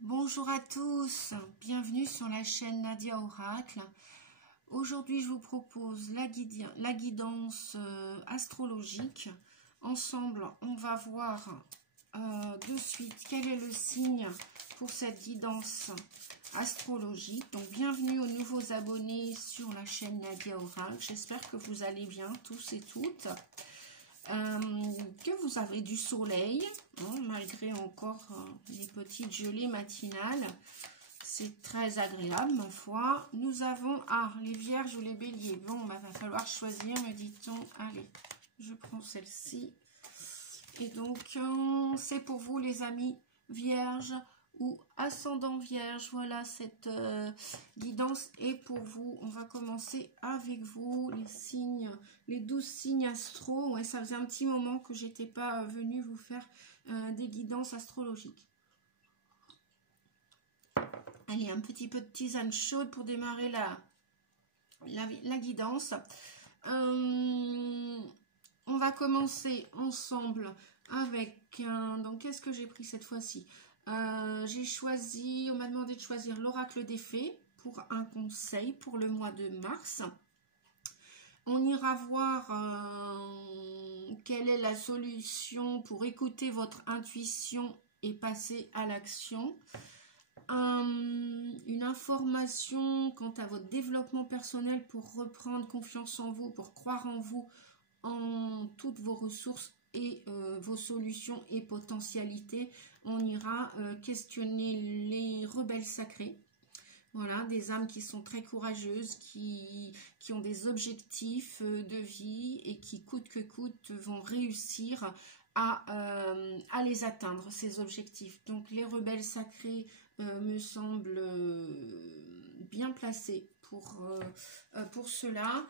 Bonjour à tous, bienvenue sur la chaîne Nadia Oracle. Aujourd'hui, je vous propose la guidance astrologique. Ensemble, on va voir de suite quel est le signe pour cette guidance astrologique. Donc, bienvenue aux nouveaux abonnés sur la chaîne Nadia Oracle. J'espère que vous allez bien, tous et toutes. Que vous avez du soleil, hein, malgré encore les petites gelées matinales. C'est très agréable, ma foi. Nous avons, les vierges ou les béliers. Bon, va falloir choisir, me dit-on. Allez, je prends celle-ci. Et donc, c'est pour vous, les amis vierges ou ascendant vierge. Voilà, cette guidance est pour vous. On va commencer avec vous, les signes, les 12 signes astro. Ouais, ça faisait un petit moment que j'étais pas venue vous faire des guidances astrologiques. Allez, un petit peu de tisane chaude pour démarrer la guidance. On va commencer ensemble avec, donc qu'est-ce que j'ai pris cette fois-ci? J'ai choisi, on m'a demandé de choisir l'oracle des fées pour un conseil pour le mois de mars. On ira voir quelle est la solution pour écouter votre intuition et passer à l'action. Une information quant à votre développement personnel pour reprendre confiance en vous, pour croire en vous, en toutes vos ressources et vos solutions et potentialités. On ira questionner les rebelles sacrés. Voilà, des âmes qui sont très courageuses, qui ont des objectifs de vie et qui, coûte que coûte, vont réussir à les atteindre, ces objectifs. Donc, les rebelles sacrés me semblent bien placés pour cela.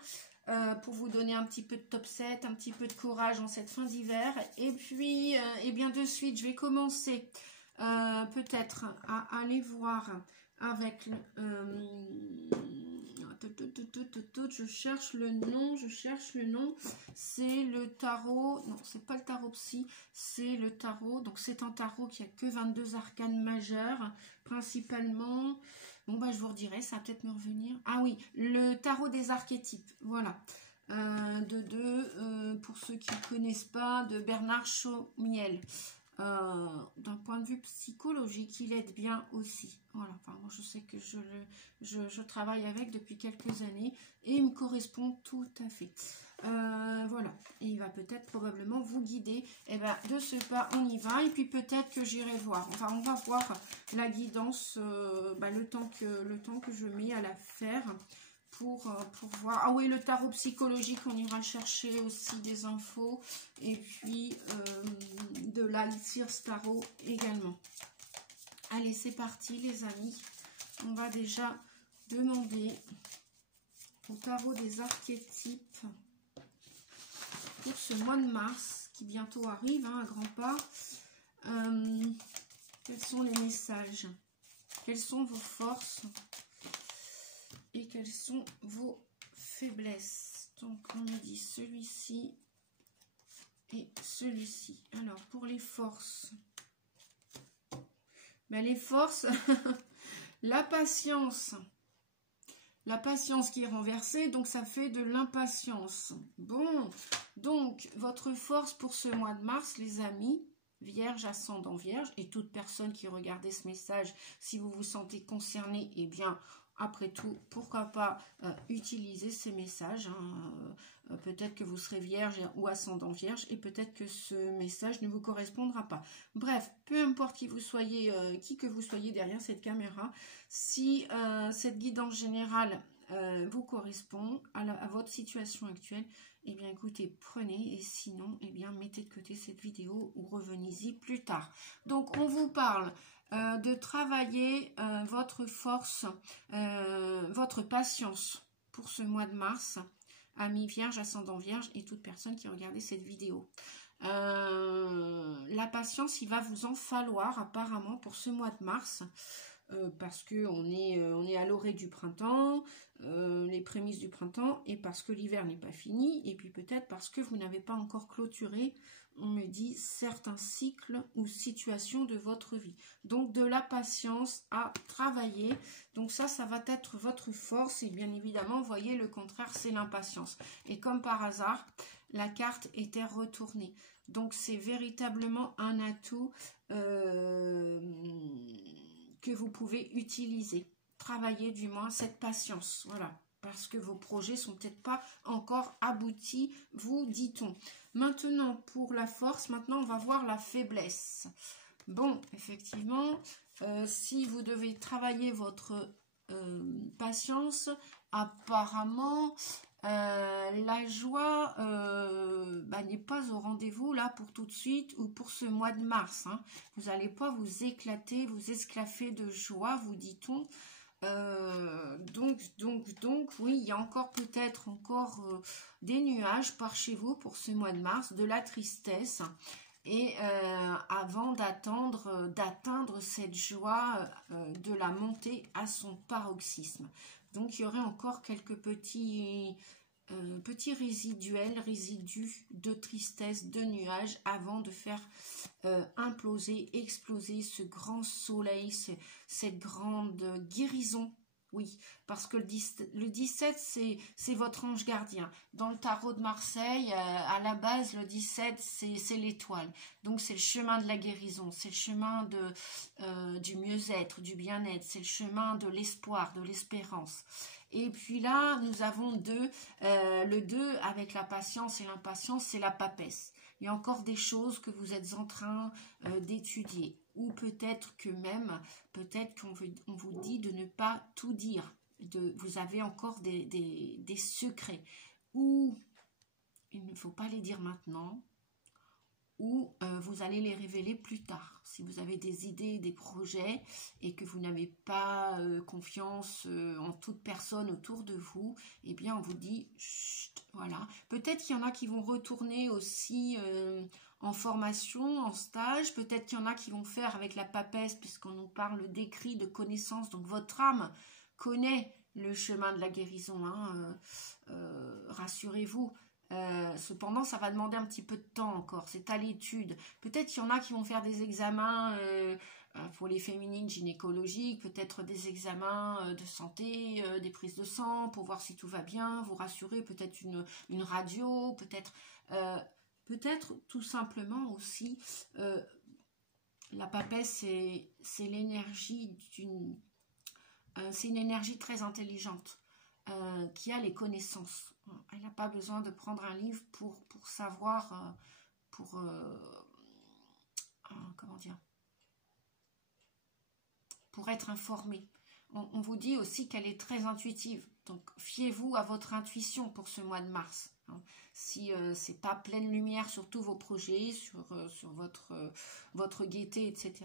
Pour vous donner un petit peu de top 7, un petit peu de courage en cette fin d'hiver. Et puis, eh bien de suite, je vais commencer peut-être à aller voir avec... je cherche le nom. C'est le tarot, non, c'est pas le tarot psy, c'est le tarot. Donc, c'est un tarot qui a que 22 arcanes majeures, principalement... Bon, bah, je vous redirai, ça va peut-être me revenir. Ah oui, le tarot des archétypes, voilà. Pour ceux qui ne connaissent pas, de Bernard Chaumiel. D'un point de vue psychologique, il aide bien aussi. Voilà, enfin, moi, je sais que je travaille avec depuis quelques années et il me correspond tout à fait. Voilà, et il va peut-être probablement vous guider. Et ben, de ce pas, on y va. Et puis peut-être que j'irai voir. Enfin, on va voir la guidance, le temps que je mets à la faire. Pour voir. Ah oui, le tarot psychologique, on ira chercher aussi des infos. Et puis, de l'Altir Tarot également. Allez, c'est parti, les amis. On va déjà demander au tarot des archétypes pour ce mois de mars, qui bientôt arrive, hein, à grands pas. Quels sont les messages? Quelles sont vos forces? Et quelles sont vos faiblesses? Donc, on me dit celui-ci et celui-ci. Alors, pour les forces, ben, les forces, la patience qui est renversée, donc ça fait de l'impatience. Bon, donc, votre force pour ce mois de mars, les amis, Vierge, ascendant Vierge, et toute personne qui regardez ce message, si vous vous sentez concerné, eh bien, après tout, pourquoi pas utiliser ces messages, hein, peut-être que vous serez Vierge ou ascendant Vierge, et peut-être que ce message ne vous correspondra pas. Bref, peu importe qui que vous soyez derrière cette caméra, si cette guidance générale vous correspond à votre situation actuelle, eh bien écoutez, prenez, et sinon, eh bien mettez de côté cette vidéo ou revenez-y plus tard. Donc on vous parle de travailler votre force, votre patience pour ce mois de mars, amis vierge, ascendant vierge et toute personne qui regardait cette vidéo. La patience, il va vous en falloir apparemment pour ce mois de mars. Parce qu'on est à l'orée du printemps, les prémices du printemps, et parce que l'hiver n'est pas fini, et puis peut-être parce que vous n'avez pas encore clôturé on me dit certains cycles ou situations de votre vie. Donc de la patience à travailler. Donc ça va être votre force. Et bien évidemment, vous voyez, le contraire, c'est l'impatience. Et comme par hasard, la carte était retournée. Donc c'est véritablement un atout que vous pouvez utiliser. Travailler du moins cette patience. Voilà. Parce que vos projets sont peut-être pas encore aboutis, vous dit-on. Maintenant, pour la force, maintenant on va voir la faiblesse. Bon, effectivement, si vous devez travailler votre patience, apparemment, la joie n'est pas au rendez-vous là pour tout de suite ou pour ce mois de mars. Hein. Vous n'allez pas vous éclater, vous esclaffer de joie, vous dit-on. Donc, oui, il y a encore peut-être des nuages par chez vous pour ce mois de mars, de la tristesse, et avant d'atteindre cette joie, de la monter à son paroxysme. Donc il y aurait encore quelques petits résidus de tristesse, de nuages avant de faire exploser ce grand soleil, cette grande guérison. Oui, parce que le 17, c'est votre ange gardien. Dans le tarot de Marseille, à la base, le 17, c'est l'étoile. Donc, c'est le chemin de la guérison, c'est le chemin du mieux-être, du bien-être, c'est le chemin de l'espoir, de l'espérance. Et puis là, nous avons le 2 avec la patience et l'impatience, c'est la papesse. Il y a encore des choses que vous êtes en train d'étudier. Ou peut-être que même, qu'on vous dit de ne pas tout dire. Vous avez encore des secrets. Ou il ne faut pas les dire maintenant. Ou vous allez les révéler plus tard. Si vous avez des idées, des projets et que vous n'avez pas confiance en toute personne autour de vous, eh bien on vous dit chut, voilà. Peut-être qu'il y en a qui vont retourner aussi en formation, en stage. Peut-être qu'il y en a qui vont faire avec la papesse, puisqu'on nous parle d'écrit, de connaissances. Donc votre âme connaît le chemin de la guérison. Hein, rassurez-vous. Cependant, ça va demander un petit peu de temps encore. C'est à l'étude. Peut-être qu'il y en a qui vont faire des examens pour les féminines gynécologiques, peut-être des examens de santé, des prises de sang pour voir si tout va bien, vous rassurer, peut-être une radio, peut-être tout simplement aussi la papesse, c'est l'énergie c'est une énergie très intelligente qui a les connaissances. Elle n'a pas besoin de prendre un livre pour savoir, comment dire, pour être informée. On vous dit aussi qu'elle est très intuitive. Donc, fiez-vous à votre intuition pour ce mois de mars. Hein. Si c'est pas pleine lumière sur tous vos projets, sur votre gaieté, etc.,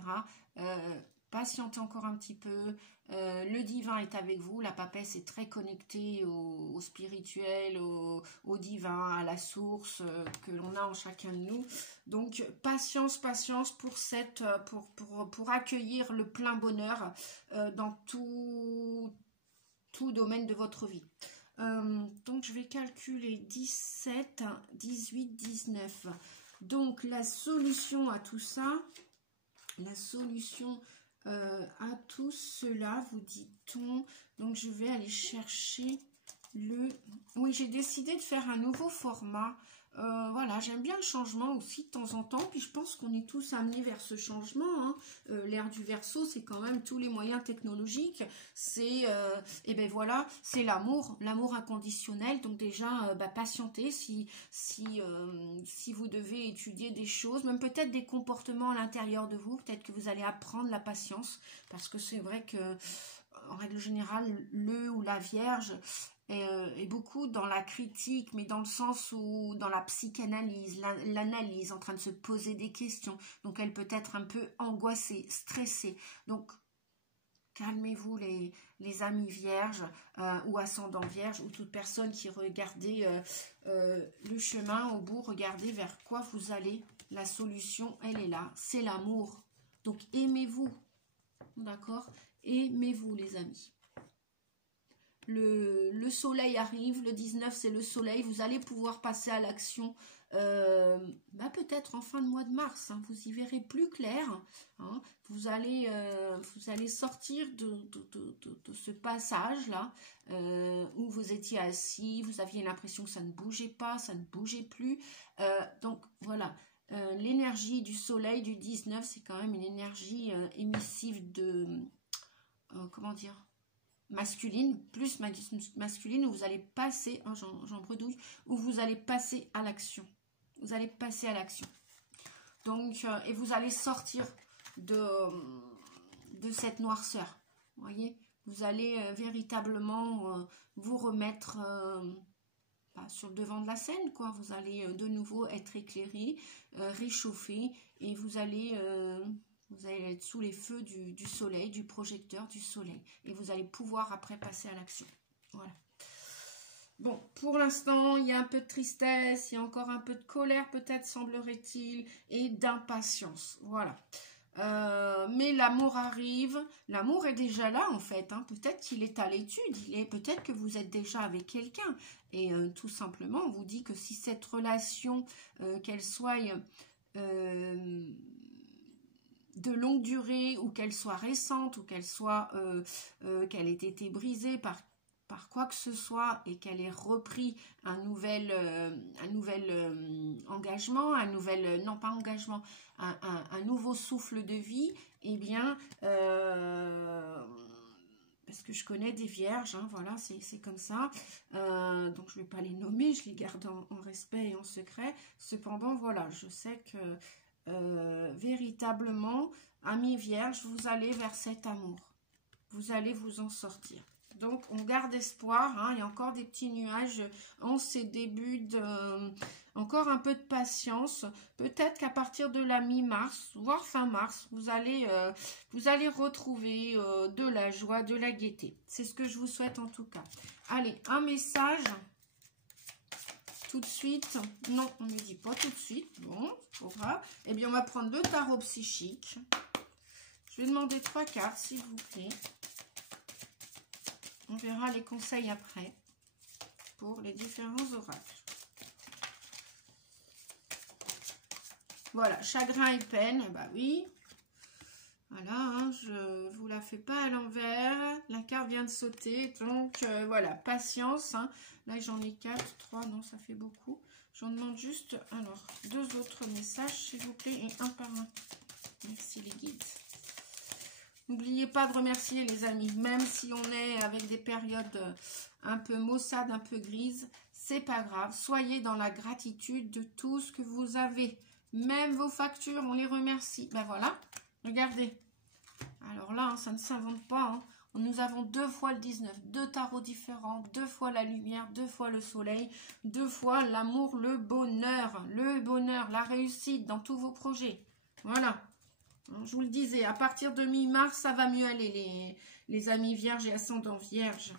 patientez encore un petit peu. Le divin est avec vous. La papesse est très connectée au spirituel, au divin, à la source que l'on a en chacun de nous. Donc, patience pour accueillir le plein bonheur dans tout domaine de votre vie. Donc, je vais calculer 17, 18, 19. Donc, la solution à tout ça, à tout cela, vous dit-on. Donc, je vais aller chercher Oui, j'ai décidé de faire un nouveau format. Voilà, j'aime bien le changement aussi de temps en temps. Puis, je pense qu'on est tous amenés vers ce changement. Hein. L'ère du Verseau, c'est quand même tous les moyens technologiques. C'est, et ben voilà, c'est l'amour inconditionnel. Donc, déjà, patientez si vous devez étudier des choses, même peut-être des comportements à l'intérieur de vous. Peut-être que vous allez apprendre la patience. Parce que c'est vrai que, en règle générale, le ou la Vierge est beaucoup dans la critique, mais dans le sens où dans la psychanalyse, l'analyse, en train de se poser des questions. Donc elle peut être un peu angoissée, stressée. Donc calmez-vous les amis vierges ou ascendants vierges ou toute personne qui regardez le chemin au bout, regardez vers quoi vous allez. La solution, elle est là, c'est l'amour. Donc aimez-vous, d'accord? Aimez-vous les amis. le soleil arrive, le 19 c'est le soleil, vous allez pouvoir passer à l'action peut-être en fin de mois de mars, hein, vous y verrez plus clair, hein, vous allez sortir de ce passage-là où vous étiez assis, vous aviez l'impression que ça ne bougeait pas, ça ne bougeait plus, donc voilà. L'énergie du soleil du 19, c'est quand même une énergie émissive de, comment dire, masculine, plus masculine, où vous allez passer, oh, j'en bredouille, où vous allez passer à l'action. Vous allez passer à l'action. Donc, et vous allez sortir de cette noirceur. Vous voyez, vous allez véritablement vous remettre sur le devant de la scène, quoi. Vous allez de nouveau être éclairé, réchauffé, et vous allez être sous les feux du soleil, du projecteur du soleil. Et vous allez pouvoir après passer à l'action. Voilà. Bon, pour l'instant, il y a un peu de tristesse, il y a encore un peu de colère peut-être, semblerait-il, et d'impatience. Voilà. Mais l'amour arrive, l'amour est déjà là en fait, hein. Peut-être qu'il est à l'étude, peut-être que vous êtes déjà avec quelqu'un, et tout simplement on vous dit que si cette relation, qu'elle soit de longue durée, ou qu'elle soit récente, ou qu'elle soit qu'elle ait été brisée par quoi que ce soit, et qu'elle ait repris un nouvel engagement, non pas engagement, un nouveau souffle de vie, eh bien, parce que je connais des vierges, hein, voilà, c'est comme ça, donc je ne vais pas les nommer, je les garde en respect et en secret. Cependant, voilà, je sais que véritablement, amis vierges, vous allez vers cet amour, vous allez vous en sortir. Donc, on garde espoir, hein, il y a encore des petits nuages en ces débuts de... encore un peu de patience. Peut-être qu'à partir de la mi-mars, voire fin mars, vous allez retrouver de la joie, de la gaieté. C'est ce que je vous souhaite en tout cas. Allez, un message tout de suite. Non, on ne me dit pas tout de suite. Bon, c'est pas grave. Eh bien, on va prendre le tarot psychique. Je vais demander 3 cartes, s'il vous plaît. On verra les conseils après pour les différents oracles. Voilà, chagrin et peine, bah oui. Voilà, hein, je vous la fais pas à l'envers. La carte vient de sauter, donc voilà, patience. Hein. Là, j'en ai 4, 3, non, ça fait beaucoup. J'en demande juste, alors, 2 autres messages, s'il vous plaît, et un par un. Merci les guides. N'oubliez pas de remercier les amis, même si on est avec des périodes un peu maussades, un peu grises, c'est pas grave. Soyez dans la gratitude de tout ce que vous avez. Même vos factures, on les remercie. Ben voilà, regardez. Alors là, hein, ça ne s'invente pas. Hein. Nous avons 2 fois le 19, 2 tarots différents, 2 fois la lumière, 2 fois le soleil, 2 fois l'amour, le bonheur, la réussite dans tous vos projets. Voilà. Je vous le disais, à partir de mi-mars, ça va mieux aller, les amis vierges et ascendants vierges.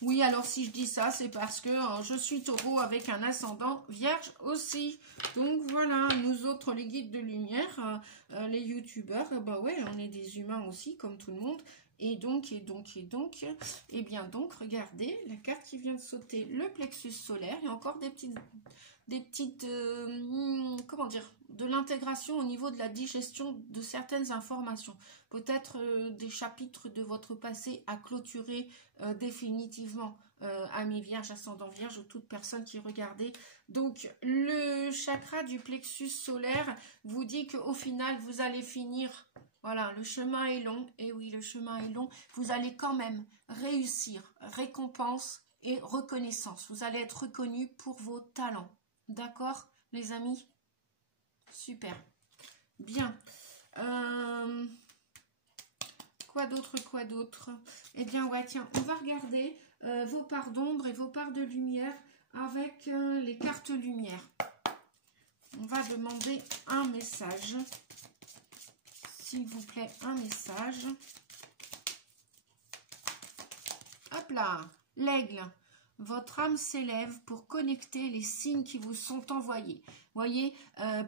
Oui, alors si je dis ça, c'est parce que je suis taureau avec un ascendant vierge aussi. Donc voilà, nous autres, les guides de lumière, les youtubeurs, bah ouais, on est des humains aussi, comme tout le monde. Et donc, eh bien donc, regardez, la carte qui vient de sauter, le plexus solaire, il y a encore des petites comment dire, de l'intégration au niveau de la digestion de certaines informations. Peut-être des chapitres de votre passé à clôturer définitivement, amis vierges, ascendant vierge, ou toute personne qui regardait. Donc, le chakra du plexus solaire vous dit qu'au final, vous allez finir... Voilà, le chemin est long, et oui, le chemin est long. Vous allez quand même réussir, récompense et reconnaissance. Vous allez être reconnu pour vos talents. D'accord, les amis? Super. Bien. Quoi d'autre? Eh bien, ouais, tiens, on va regarder vos parts d'ombre et vos parts de lumière avec les cartes lumière. On va demander un message. S'il vous plaît, un message. Hop là, l'aigle. Votre âme s'élève pour connecter les signes qui vous sont envoyés. Voyez,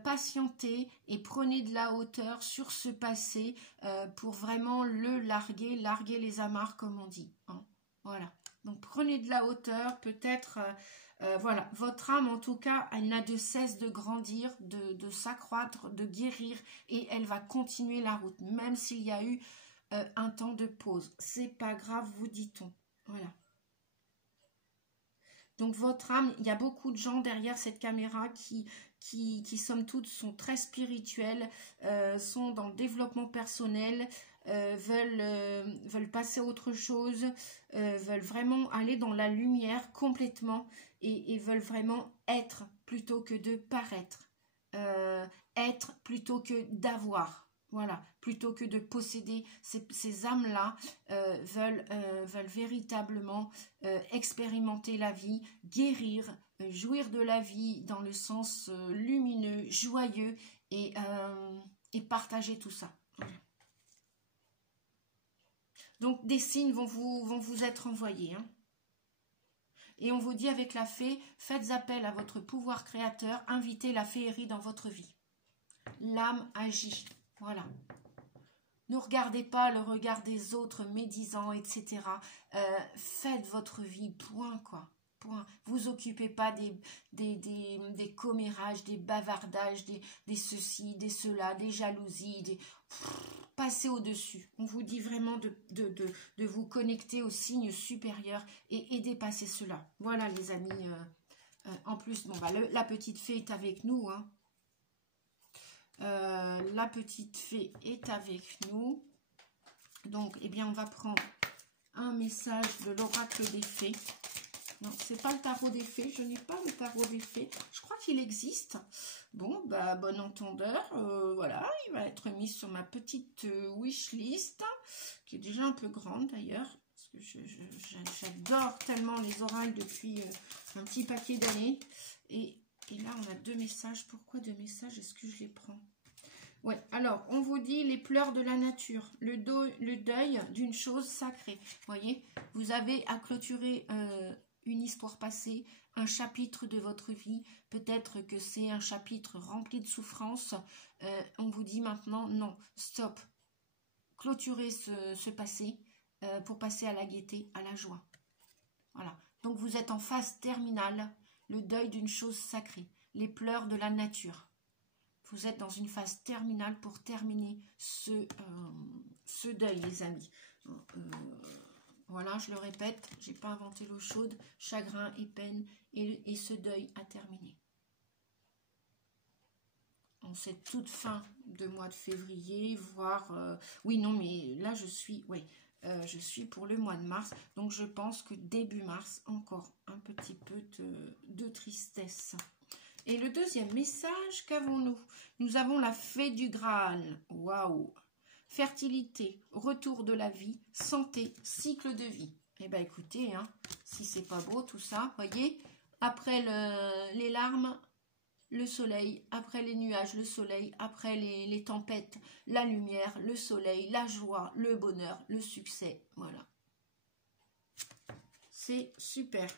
patientez et prenez de la hauteur sur ce passé pour vraiment le larguer les amarres comme on dit. Hein. Voilà. Donc prenez de la hauteur, peut-être, voilà, votre âme en tout cas, elle n'a de cesse de grandir, de s'accroître, de guérir et elle va continuer la route, même s'il y a eu un temps de pause. C'est pas grave, vous dit-on. Voilà. Donc votre âme, il y a beaucoup de gens derrière cette caméra qui somme toute sont très spirituels, sont dans le développement personnel, veulent passer à autre chose, veulent vraiment aller dans la lumière complètement et veulent vraiment être plutôt que de paraître, être plutôt que d'avoir. Voilà, plutôt que de posséder, ces âmes-là veulent véritablement expérimenter la vie, guérir, jouir de la vie dans le sens lumineux, joyeux et partager tout ça. Voilà. Donc des signes vont vous être envoyés. Hein. Et on vous dit avec la fée, faites appel à votre pouvoir créateur, invitez la féerie dans votre vie. L'âme agit. Voilà. Ne regardez pas le regard des autres médisants, etc. Faites votre vie, point, quoi. Point. Vous occupez pas des commérages, des bavardages, des ceci, des cela, des jalousies, passez au-dessus. On vous dit vraiment de vous connecter aux signes supérieurs et dépasser cela. Voilà, les amis. En plus, bon, bah, la petite fée est avec nous, hein. La petite fée est avec nous. Donc, eh bien, on va prendre un message de l'oracle des fées. Non, c'est pas le tarot des fées. Je n'ai pas le tarot des fées. Je crois qu'il existe. Bon, bah, bon entendeur. Voilà, il va être mis sur ma petite wishlist, qui est déjà un peu grande d'ailleurs. Parce que j'adore tellement les oracles depuis un petit paquet d'années. Et là, on a 2 messages. Pourquoi 2 messages? Est-ce que je les prends? Ouais, alors, on vous dit les pleurs de la nature, le deuil d'une chose sacrée. Voyez, vous avez à clôturer une histoire passée, un chapitre de votre vie. Peut-être que c'est un chapitre rempli de souffrance. On vous dit maintenant, non, stop. Clôturez ce passé pour passer à la gaieté, à la joie. Voilà, donc vous êtes en phase terminale. Le deuil d'une chose sacrée, les pleurs de la nature. Vous êtes dans une phase terminale pour terminer ce deuil, les amis. Voilà, je le répète, je n'ai pas inventé l'eau chaude, chagrin et peine, et ce deuil a terminé. En cette toute fin de mois de février, voire... oui, non, mais là, je suis... Oui, je suis pour le mois de mars, donc je pense que début mars, encore un petit peu de tristesse. Et le deuxième message, qu'avons-nous? Nous avons la fée du Graal. Waouh! Fertilité, retour de la vie, santé, cycle de vie. Eh bien, écoutez, hein, si c'est pas beau tout ça, voyez, après les larmes, le soleil, après les nuages, le soleil, après les tempêtes, la lumière, le soleil, la joie, le bonheur, le succès. Voilà. C'est super.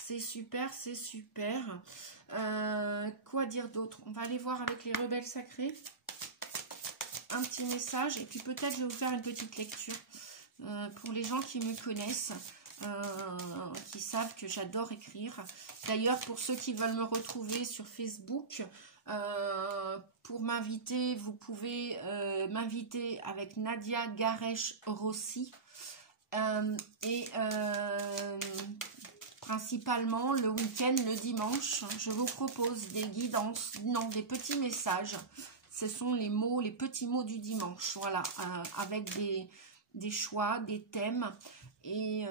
C'est super, c'est super. Quoi dire d'autre? On va aller voir avec les rebelles sacrés. Un petit message. Et puis peut-être je vais vous faire une petite lecture. Pour les gens qui me connaissent, qui savent que j'adore écrire. D'ailleurs, pour ceux qui veulent me retrouver sur Facebook, pour m'inviter, vous pouvez m'inviter avec Nadia Garesh Rossi. Principalement le week-end, le dimanche, je vous propose des guidances, non, des petits messages. Ce sont les mots, les petits mots du dimanche, voilà, avec des choix, des thèmes. Et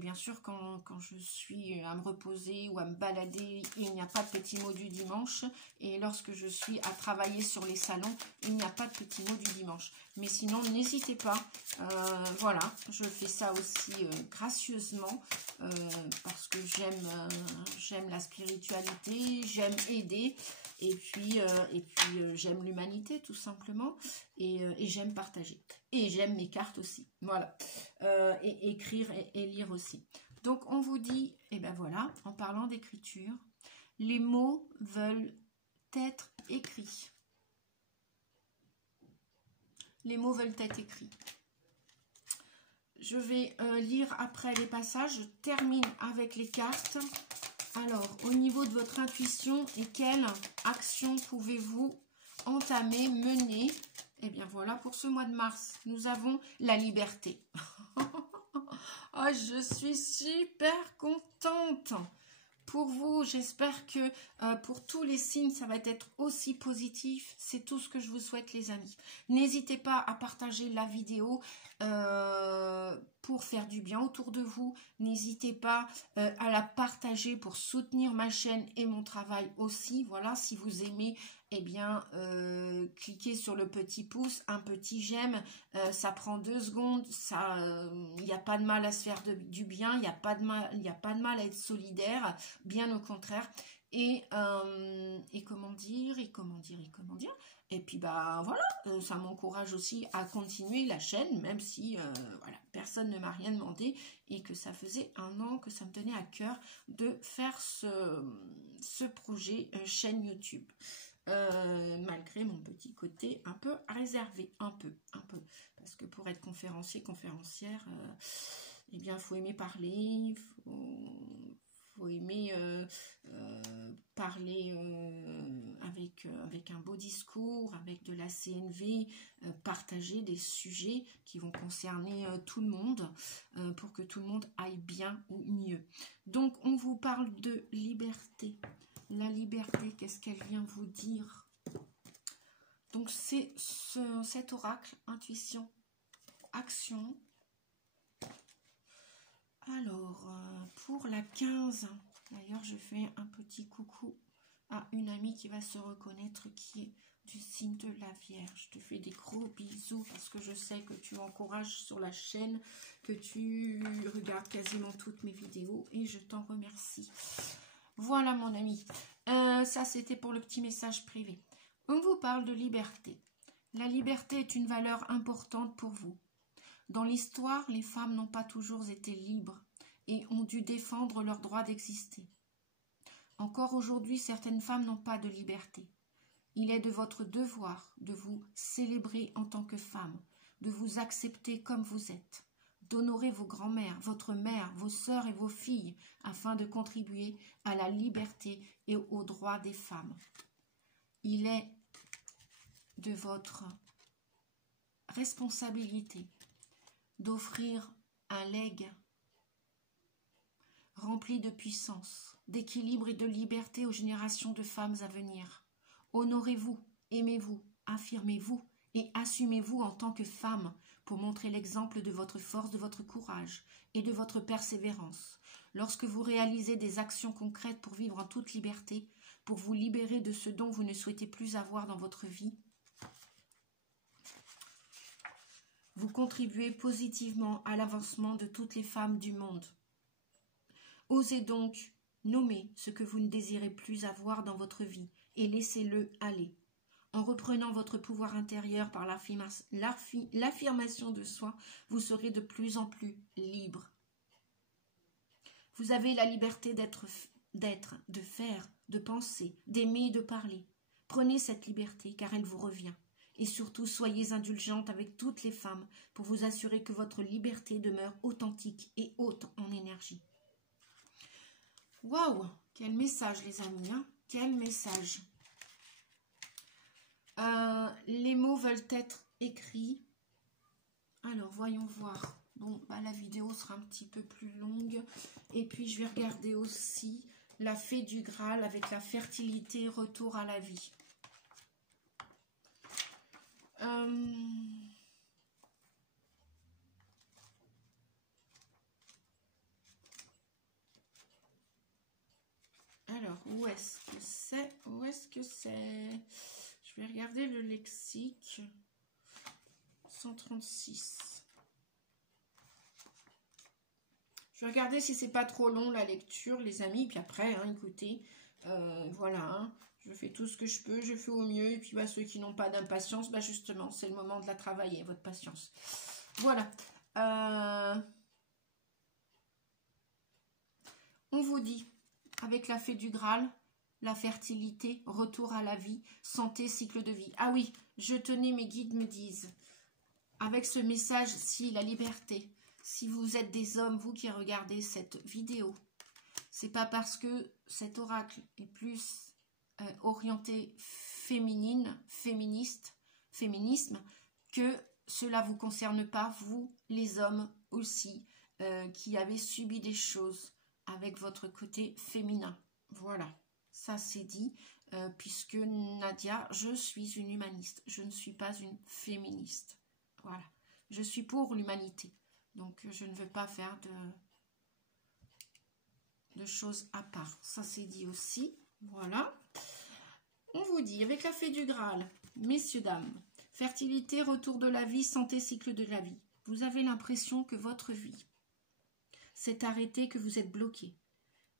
bien sûr, quand je suis à me reposer ou à me balader, il n'y a pas de petits mots du dimanche. Et lorsque je suis à travailler sur les salons, il n'y a pas de petits mots du dimanche. Mais sinon, n'hésitez pas. Voilà, je fais ça aussi gracieusement parce que j'aime la spiritualité, j'aime aider. Et puis j'aime l'humanité tout simplement et j'aime partager et j'aime mes cartes aussi, voilà, et écrire et lire aussi. Donc, on vous dit, et ben voilà, en parlant d'écriture, les mots veulent être écrits. Les mots veulent être écrits. Je vais lire après les passages. Je termine avec les cartes. Alors, au niveau de votre intuition, et quelle action pouvez-vous entamer, mener? Eh bien, voilà, pour ce mois de mars, nous avons la liberté. Oh, je suis super contente pour vous. J'espère que pour tous les signes, ça va être aussi positif. C'est tout ce que je vous souhaite, les amis. N'hésitez pas à partager la vidéo pour faire du bien autour de vous. N'hésitez pas à la partager pour soutenir ma chaîne et mon travail aussi. Voilà, si vous aimez, eh bien, cliquez sur le petit pouce, un petit j'aime. Ça prend 2 secondes. Il n'y a pas de mal à se faire du bien. Il n'y a pas de mal à être solidaire. Bien au contraire. Et comment dire, et puis bah voilà, ça m'encourage aussi à continuer la chaîne, même si voilà, personne ne m'a rien demandé et que ça faisait 1 an que ça me tenait à cœur de faire ce projet chaîne YouTube. Malgré mon petit côté un peu réservé, un peu, parce que pour être conférencière, eh bien, faut aimer parler, faut aimer parler avec un beau discours, avec de la CNV, partager des sujets qui vont concerner tout le monde pour que tout le monde aille bien ou mieux. Donc, on vous parle de liberté. La liberté, qu'est-ce qu'elle vient vous dire? Donc, c'est cet oracle, intuition, action. Alors, pour la 15, d'ailleurs, je fais un petit coucou à une amie qui va se reconnaître, qui est du signe de la Vierge. Je te fais des gros bisous parce que je sais que tu m'encourages sur la chaîne, que tu regardes quasiment toutes mes vidéos et je t'en remercie. Voilà, mon ami. Ça, c'était pour le petit message privé. On vous parle de liberté. La liberté est une valeur importante pour vous. Dans l'histoire, les femmes n'ont pas toujours été libres et ont dû défendre leur droit d'exister. Encore aujourd'hui, certaines femmes n'ont pas de liberté. Il est de votre devoir de vous célébrer en tant que femme, de vous accepter comme vous êtes, d'honorer vos grands-mères, votre mère, vos sœurs et vos filles, afin de contribuer à la liberté et aux droits des femmes. Il est de votre responsabilité d'offrir un legs rempli de puissance, d'équilibre et de liberté aux générations de femmes à venir. Honorez-vous, aimez-vous, affirmez-vous et assumez-vous en tant que femme pour montrer l'exemple de votre force, de votre courage et de votre persévérance. Lorsque vous réalisez des actions concrètes pour vivre en toute liberté, pour vous libérer de ce dont vous ne souhaitez plus avoir dans votre vie, vous contribuez positivement à l'avancement de toutes les femmes du monde. Osez donc nommer ce que vous ne désirez plus avoir dans votre vie et laissez-le aller. En reprenant votre pouvoir intérieur par l'affirmation de soi, vous serez de plus en plus libre. Vous avez la liberté d'être, de faire, de penser, d'aimer et de parler. Prenez cette liberté car elle vous revient. Et surtout, soyez indulgente avec toutes les femmes pour vous assurer que votre liberté demeure authentique et haute en énergie. Waouh! Quel message, les amis, hein? Quel message! Les mots veulent être écrits. Alors, voyons voir. Bon, bah, la vidéo sera un petit peu plus longue. Et puis, je vais regarder aussi la fée du Graal avec la fertilité, retour à la vie. Alors, où est-ce que c'est? Où est-ce que c'est? Je vais regarder le lexique. 136. Je vais regarder si c'est pas trop long la lecture, les amis. Puis après, hein, écoutez, voilà, hein, je fais tout ce que je peux, je fais au mieux. Et puis bah, ceux qui n'ont pas d'impatience, bah, justement, c'est le moment de la travailler, votre patience. Voilà. On vous dit, avec la fée du Graal, la fertilité, retour à la vie, santé, cycle de vie. Ah oui, je tenais, mes guides me disent, avec ce message, si la liberté, si vous êtes des hommes, vous qui regardez cette vidéo, c'est pas parce que cet oracle est plus orienté féminisme, que cela vous concerne pas, vous, les hommes aussi, qui avez subi des choses avec votre côté féminin. Voilà, ça c'est dit, puisque Nadia, je suis une humaniste, je ne suis pas une féministe. Voilà, je suis pour l'humanité, donc je ne veux pas faire de choses à part. Ça c'est dit aussi, voilà. On vous dit, avec la fée du Graal, messieurs, dames, fertilité, retour de la vie, santé, cycle de la vie. Vous avez l'impression que votre vie s'est arrêtée, que vous êtes bloqué.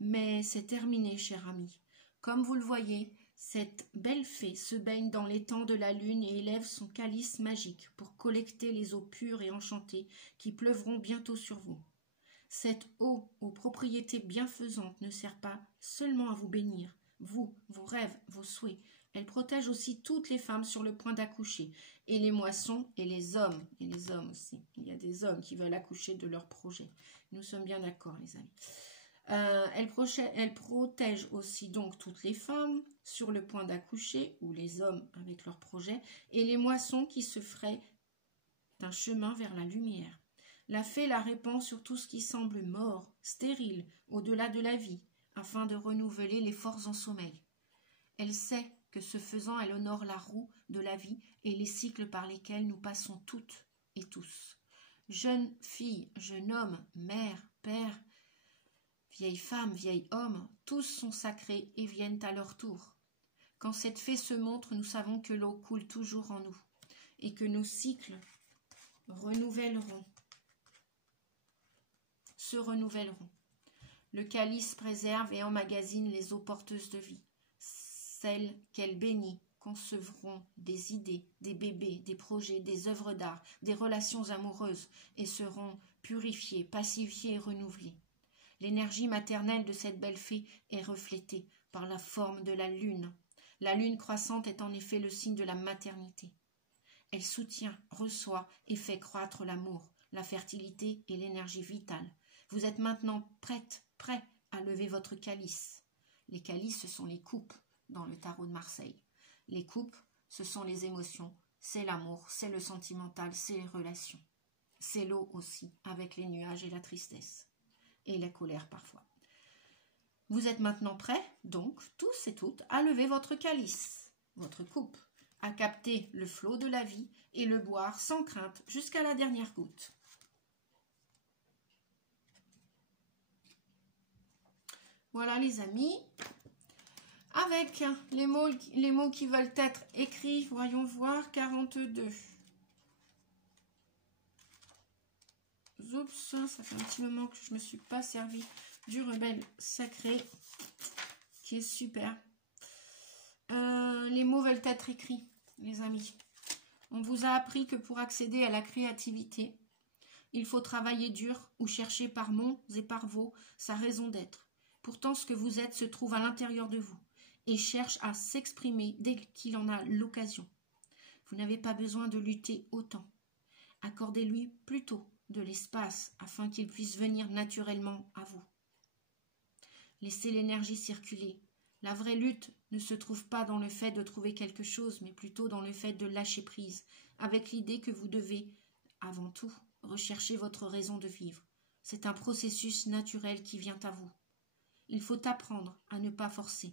Mais c'est terminé, cher ami. Comme vous le voyez, cette belle fée se baigne dans l'étang de la lune et élève son calice magique pour collecter les eaux pures et enchantées qui pleuvront bientôt sur vous. Cette eau aux propriétés bienfaisantes ne sert pas seulement à vous bénir, vous, vos rêves, vos souhaits. Elle protège aussi toutes les femmes sur le point d'accoucher, et les moissons, et les hommes aussi. Il y a des hommes qui veulent accoucher de leur projet. Nous sommes bien d'accord, les amis. Elle protège aussi donc toutes les femmes sur le point d'accoucher, ou les hommes avec leur projet, et les moissons qui se feraient un chemin vers la lumière. La fée la répand sur tout ce qui semble mort, stérile, au-delà de la vie, afin de renouveler les forces en sommeil. Elle sait que ce faisant, elle honore la roue de la vie et les cycles par lesquels nous passons toutes et tous. Jeune fille, jeune homme, mère, père, vieille femme, vieil homme, tous sont sacrés et viennent à leur tour. Quand cette fée se montre, nous savons que l'eau coule toujours en nous et que nos cycles se renouvelleront. Le calice préserve et emmagasine les eaux porteuses de vie. Celles qu'elle bénit concevront des idées, des bébés, des projets, des œuvres d'art, des relations amoureuses et seront purifiées, pacifiées et renouvelées. L'énergie maternelle de cette belle fée est reflétée par la forme de la lune. La lune croissante est en effet le signe de la maternité. Elle soutient, reçoit et fait croître l'amour, la fertilité et l'énergie vitale. Vous êtes maintenant prêt à lever votre calice. Les calices, ce sont les coupes dans le tarot de Marseille. Les coupes, ce sont les émotions, c'est l'amour, c'est le sentimental, c'est les relations. C'est l'eau aussi, avec les nuages et la tristesse. Et la colère parfois. Vous êtes maintenant prêts, donc, tous et toutes, à lever votre calice, votre coupe, à capter le flot de la vie et le boire sans crainte jusqu'à la dernière goutte. Voilà les amis, avec les mots qui veulent être écrits, voyons voir, 42. Oups, ça fait un petit moment que je ne me suis pas servi du rebelle sacré, qui est super. Les mots veulent être écrits, les amis. On vous a appris que pour accéder à la créativité, il faut travailler dur ou chercher par monts et par vaux sa raison d'être. Pourtant, ce que vous êtes se trouve à l'intérieur de vous et cherche à s'exprimer dès qu'il en a l'occasion. Vous n'avez pas besoin de lutter autant. Accordez-lui plutôt de l'espace afin qu'il puisse venir naturellement à vous. Laissez l'énergie circuler. La vraie lutte ne se trouve pas dans le fait de trouver quelque chose, mais plutôt dans le fait de lâcher prise, avec l'idée que vous devez, avant tout, rechercher votre raison de vivre. C'est un processus naturel qui vient à vous. Il faut apprendre à ne pas forcer.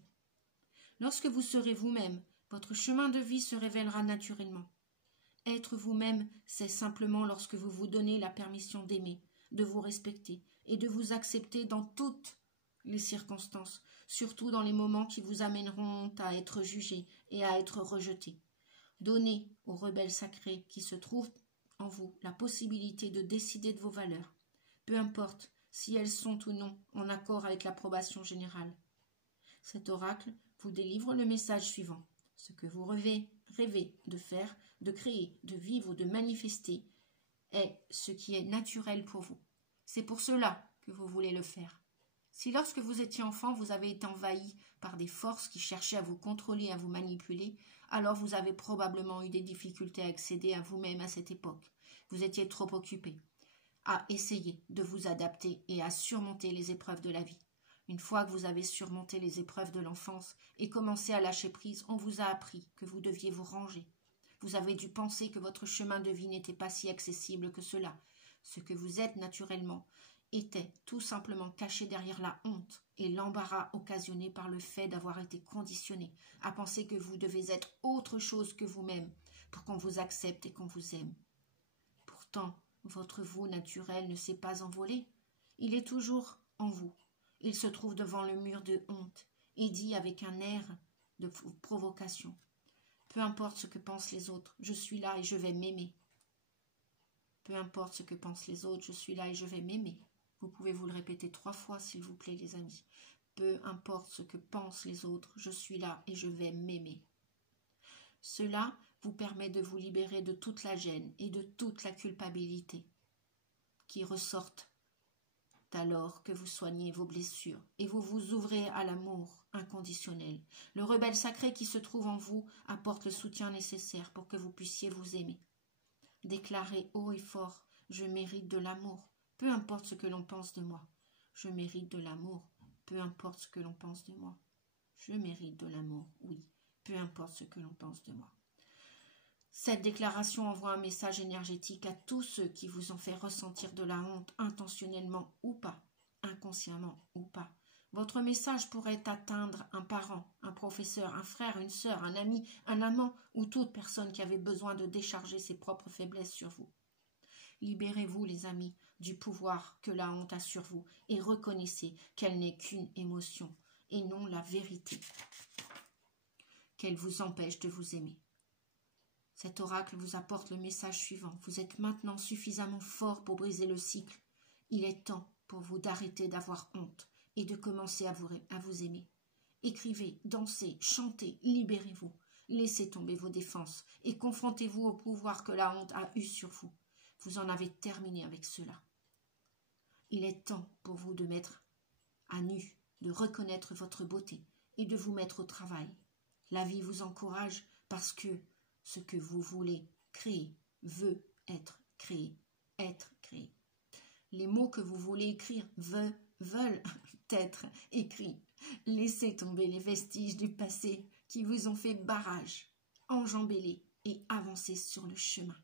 Lorsque vous serez vous-même, votre chemin de vie se révélera naturellement. Être vous-même, c'est simplement lorsque vous vous donnez la permission d'aimer, de vous respecter et de vous accepter dans toutes les circonstances, surtout dans les moments qui vous amèneront à être jugé et à être rejeté. Donnez aux rebelles sacrés qui se trouvent en vous la possibilité de décider de vos valeurs, peu importe si elles sont ou non en accord avec l'approbation générale. Cet oracle vous délivre le message suivant. Ce que vous rêvez de faire, de créer, de vivre ou de manifester est ce qui est naturel pour vous. C'est pour cela que vous voulez le faire. Si lorsque vous étiez enfant, vous avez été envahi par des forces qui cherchaient à vous contrôler, à vous manipuler, alors vous avez probablement eu des difficultés à accéder à vous-même à cette époque. Vous étiez trop occupé à essayer de vous adapter et à surmonter les épreuves de la vie. Une fois que vous avez surmonté les épreuves de l'enfance et commencé à lâcher prise, on vous a appris que vous deviez vous ranger. Vous avez dû penser que votre chemin de vie n'était pas si accessible que cela. Ce que vous êtes naturellement était tout simplement caché derrière la honte et l'embarras occasionné par le fait d'avoir été conditionné à penser que vous devez être autre chose que vous-même pour qu'on vous accepte et qu'on vous aime. Pourtant, votre vous naturel ne s'est pas envolé. Il est toujours en vous. Il se trouve devant le mur de honte et dit avec un air de provocation: peu importe ce que pensent les autres, je suis là et je vais m'aimer. Peu importe ce que pensent les autres, je suis là et je vais m'aimer. Vous pouvez vous le répéter 3 fois, s'il vous plaît, les amis. Peu importe ce que pensent les autres, je suis là et je vais m'aimer. Cela vous permet de vous libérer de toute la gêne et de toute la culpabilité qui ressortent alors que vous soignez vos blessures et vous vous ouvrez à l'amour inconditionnel. Le rebelle sacré qui se trouve en vous apporte le soutien nécessaire pour que vous puissiez vous aimer. Déclarez haut et fort: je mérite de l'amour, peu importe ce que l'on pense de moi. Je mérite de l'amour, peu importe ce que l'on pense de moi. Je mérite de l'amour, oui, peu importe ce que l'on pense de moi. Cette déclaration envoie un message énergétique à tous ceux qui vous ont fait ressentir de la honte, intentionnellement ou pas, inconsciemment ou pas. Votre message pourrait atteindre un parent, un professeur, un frère, une sœur, un ami, un amant ou toute personne qui avait besoin de décharger ses propres faiblesses sur vous. Libérez-vous, les amis, du pouvoir que la honte a sur vous et reconnaissez qu'elle n'est qu'une émotion et non la vérité, qu'elle vous empêche de vous aimer. Cet oracle vous apporte le message suivant: vous êtes maintenant suffisamment fort pour briser le cycle. Il est temps pour vous d'arrêter d'avoir honte et de commencer à vous aimer. Écrivez, dansez, chantez, libérez-vous. Laissez tomber vos défenses et confrontez-vous au pouvoir que la honte a eu sur vous. Vous en avez terminé avec cela. Il est temps pour vous de mettre à nu, de reconnaître votre beauté et de vous mettre au travail. La vie vous encourage parce que ce que vous voulez créer veut être créé, être créé. Les mots que vous voulez écrire veulent être écrits. Laissez tomber les vestiges du passé qui vous ont fait barrage. Enjambez-les et avancez sur le chemin.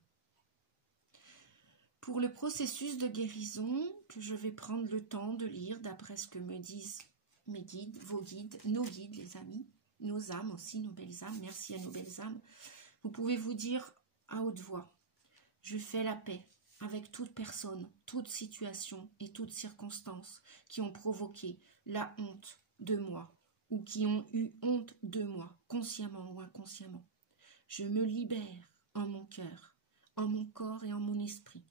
Pour le processus de guérison que je vais prendre le temps de lire d'après ce que me disent mes guides, vos guides, nos guides, les amis, nos âmes aussi, nos belles âmes, merci à nos belles âmes. Vous pouvez vous dire à haute voix: je fais la paix avec toute personne, toute situation et toute circonstance qui ont provoqué la honte de moi ou qui ont eu honte de moi, consciemment ou inconsciemment. Je me libère en mon cœur, en mon corps et en mon esprit.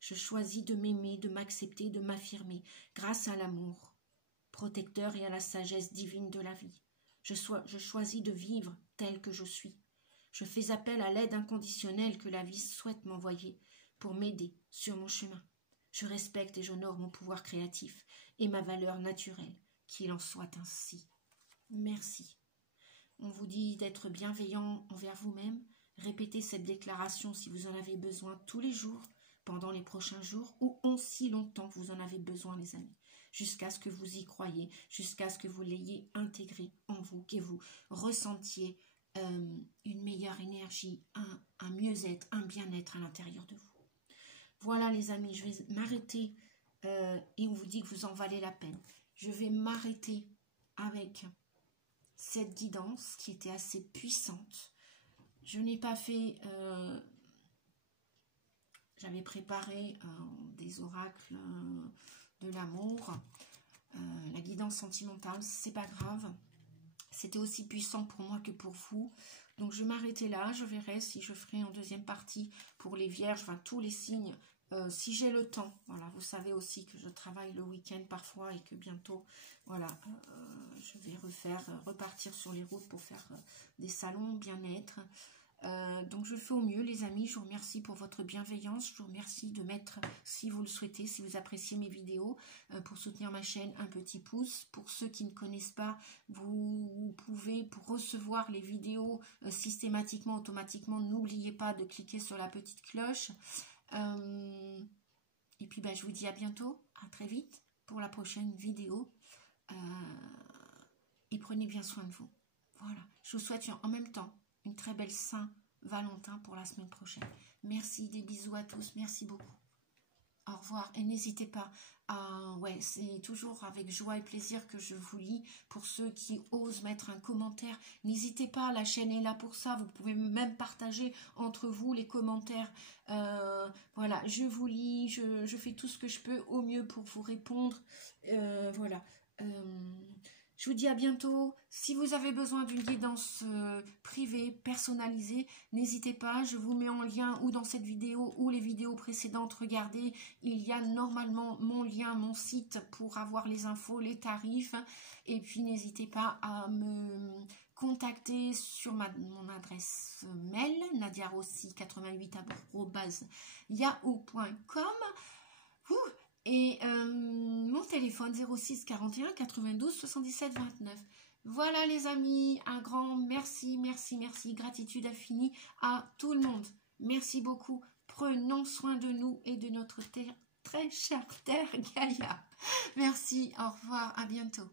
Je choisis de m'aimer, de m'accepter, de m'affirmer grâce à l'amour protecteur et à la sagesse divine de la vie. Je choisis de vivre tel que je suis. Je fais appel à l'aide inconditionnelle que la vie souhaite m'envoyer pour m'aider sur mon chemin. Je respecte et j'honore mon pouvoir créatif et ma valeur naturelle, qu'il en soit ainsi. Merci. On vous dit d'être bienveillant envers vous-même. Répétez cette déclaration si vous en avez besoin tous les jours, pendant les prochains jours ou aussi longtemps que vous en avez besoin, les amis, jusqu'à ce que vous y croyiez, jusqu'à ce que vous l'ayez intégré en vous, que vous ressentiez une meilleure énergie, un mieux-être, un bien-être à l'intérieur de vous. Voilà, les amis, je vais m'arrêter et on vous dit que vous en valez la peine. Je vais m'arrêter avec cette guidance qui était assez puissante. Je n'ai pas fait... j'avais préparé des oracles de l'amour, la guidance sentimentale, c'est pas grave. C'était aussi puissant pour moi que pour vous. Donc je vais m'arrêter là. Je verrai si je ferai en deuxième partie pour les vierges, enfin tous les signes, si j'ai le temps. Voilà, vous savez aussi que je travaille le week-end parfois et que bientôt, voilà, je vais repartir sur les routes pour faire des salons bien-être. Donc je fais au mieux, les amis. Je vous remercie pour votre bienveillance. Je vous remercie de mettre, si vous le souhaitez, si vous appréciez mes vidéos, pour soutenir ma chaîne, un petit pouce. Pour ceux qui ne connaissent pas, vous pouvez, pour recevoir les vidéos systématiquement, automatiquement, n'oubliez pas de cliquer sur la petite cloche. Et puis, je vous dis à bientôt, à très vite pour la prochaine vidéo. Et prenez bien soin de vous. Voilà, je vous souhaite en même temps une très belle Saint-Valentin pour la semaine prochaine. Merci, des bisous à tous, merci beaucoup. Au revoir et n'hésitez pas, c'est toujours avec joie et plaisir que je vous lis. Pour ceux qui osent mettre un commentaire, n'hésitez pas, la chaîne est là pour ça. Vous pouvez même partager entre vous les commentaires. Voilà, je vous lis, je fais tout ce que je peux au mieux pour vous répondre. Voilà. Je vous dis à bientôt. Si vous avez besoin d'une guidance privée, personnalisée, n'hésitez pas. Je vous mets en lien ou dans cette vidéo ou les vidéos précédentes. Regardez, il y a normalement mon lien, mon site pour avoir les infos, les tarifs. Et puis n'hésitez pas à me contacter sur mon adresse mail, nadiarossi88@yahoo.com. Et mon téléphone 06 41 92 77 29. Voilà les amis, un grand merci, merci, merci, gratitude infinie à tout le monde. Merci beaucoup, prenons soin de nous et de notre très chère terre Gaïa. Merci, au revoir, à bientôt.